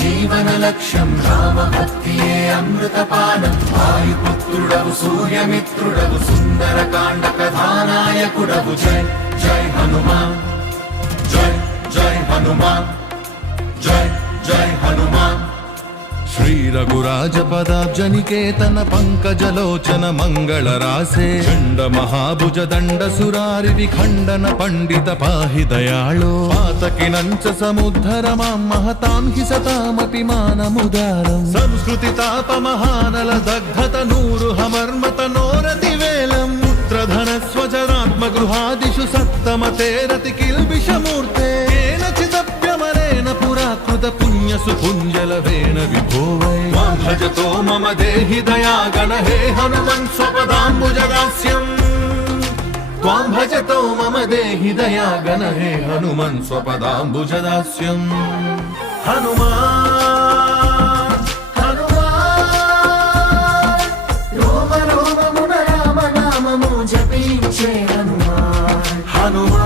జీవన లక్ష్యం రామభక్తియే అమృతపానం వాయుపుత్రుడవు సూర్యమిత్రుడవు సుందరకాండ కథానాయకుడవు జై జై హనుమాన్ జై జై హనుమాన్ జై జై హనుమాన్ శ్రీ రఘురాజ పదాబ్జనికేతన పంకజలోచన మంగళ రాసే చండ మహాభుజ దండ సురారి విఖండన పండిత పాహి దయాళో పాతకి నంచ సముద్ధర మాం మహతాం హి సతామపి మానముదారం సంస్కృతి తాప మహానల దగ్ధత నూరు హమర్మత నోరతి వేలం పుత్రధన స్వజనాత్మ గృహాదిషు సత్తమతేరతి కిల్బిషమూర్తే చితప్యమరేణ పురాకృత పుణ్య సుపుంజలవేణ విభోవై మాం భజతో మమ దేహి దయాగణ హే హనుమన్ స్వపదాంబుజదాస్యం త్వాం భజతో మమ దేహి దయాగణ హే హనుమన్ స్వపదాంబుజదాస్యం హనుమాన్ హనుమాన్ రోమ రోమమున రామ నామము జపించే హనుమాన్ హనుమాన్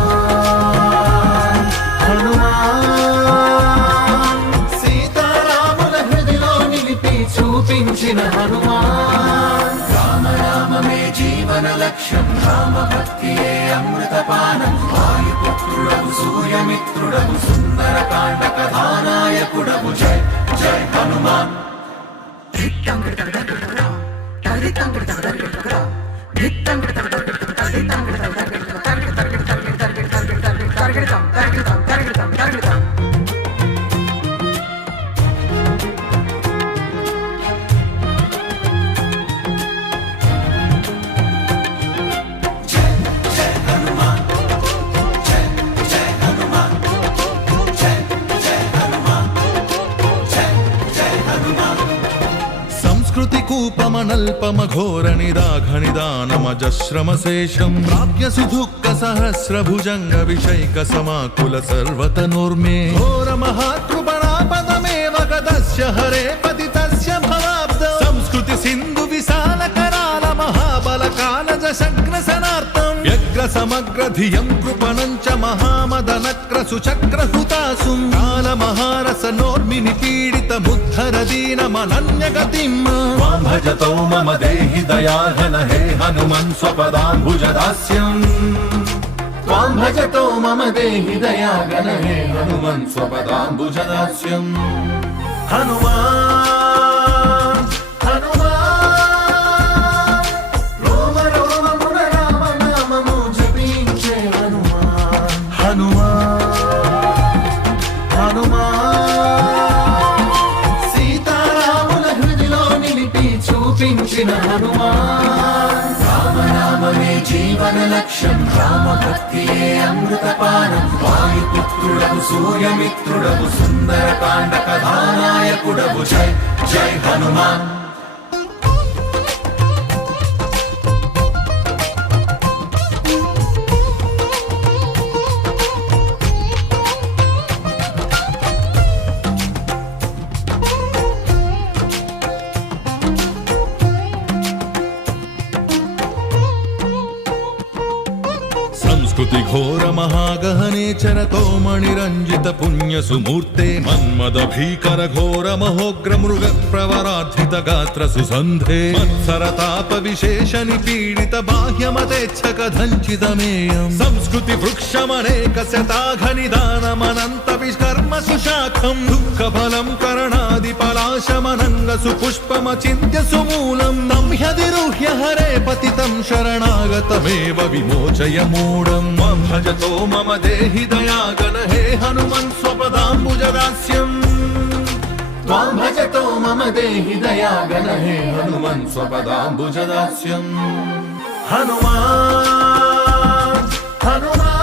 హనుమాన్ సీతారాముల హృదిలో నిలిపి చూపించిన హనుమాన్ రామ రామమే జీవన లక్ష్యం రామభక్తియే అమృతపానం వాయుపుత్రుడవు సూర్యమిత్రుడవు సుందరకాండ కథానాయకుడవు జై జై హనుమాన్ సంస్కృతి కూపమనల్పమఘోర నిదాఘనిదానమజశ్రమశేషం ప్రాప్య సుదుఃఖ సహస్రభుజంగ విషైక సమాకుల సర్వతనోర్మే ఘోర మహాకృపణాపదమేవ గదస్య హరే పతితస్య భవాబ్ద సంస్కృతి సింధు విశాల కరాల మహాబల కాలజ శగ్నసనార్థం వ్యగ్ర సమగ్ర ధియం కృపణం చ మహామదనక్ర సుచక్ర హుతాసుం కాల మహారస నోర్మిని పీడిత ముద్ధర దీనమనన్యగతిం త్వాం భజతో మమ దేహి దయాఘన హే హనుమన్ స్వపదాంబుజదాస్యం త్వాం భజతో మమ దేహి దయాఘన హే హనుమన్ స్వపదాంబుజదాస్యం హనుమాన్ హనుమాన్ రోమ రోమమున రామ నామము జపించే హనుమాన్ హనుమాన్ హనుమాన్ సీతారాముల హృదిలో నిలిపి చూపించిన హనుమాన్ రామ నామమే జీవన లక్ష్యం రామభక్తియే అమృతపానం వాయుపుత్రుడవు సూర్యమిత్రుడవు సుందరకాండ కథానాయకుడవు జై జై హనుమాన్ సంస్కృతి ఘోర మహాగహనే చరతో మణిరంజిత పుణ్య సుమూర్తే మన్మద భీకర ఘోర మహోగ్ర మృగ ప్రవరాధిత గాత్ర సుసంధే మత్సరతాప విశేష నిపీడిత బాహ్యమతేచ్ఛక దంచితమేయం సంస్కృతి వృక్షమనేక శతాఘనిదానమనంత వికర్మ సుశాఖం దుఃఖ ఫలం కరణాది పలాశమనంగ సుపుష్పమచింత్య సుమూలం తం హ్యధిరుహ్య హరే పతితం శరణాగతమేవ విమోచయ మూఢం త్వాం భజతో మమ దేహి దయాగణ హే హనుమన్ స్వపదాంబుజదాస్యం త్వాం భజతో మమ దేహి దయాగణ హే హనుమన్ స్వపదాంబుజదాస్యం హనుమాన్ హనుమాన్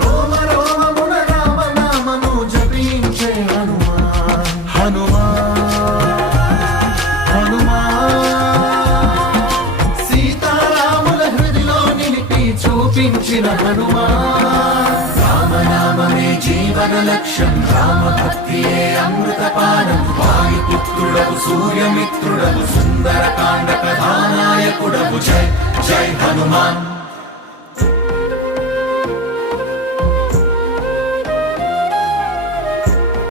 రోమ రోమమున రామ నామము జపించే హనుమాన్ హనుమాన్ హనుమాన్ సీతారాముల హృదిలో నిలిపి చూపించిన హనుమాన్ రామ నామమే జీవన లక్ష్యం రామభక్తియే అమృతపానం వాయుపుత్రుడవు సూర్యమిత్రుడవు సుందరకాండ కథానాయకుడవు జై జై హనుమాన్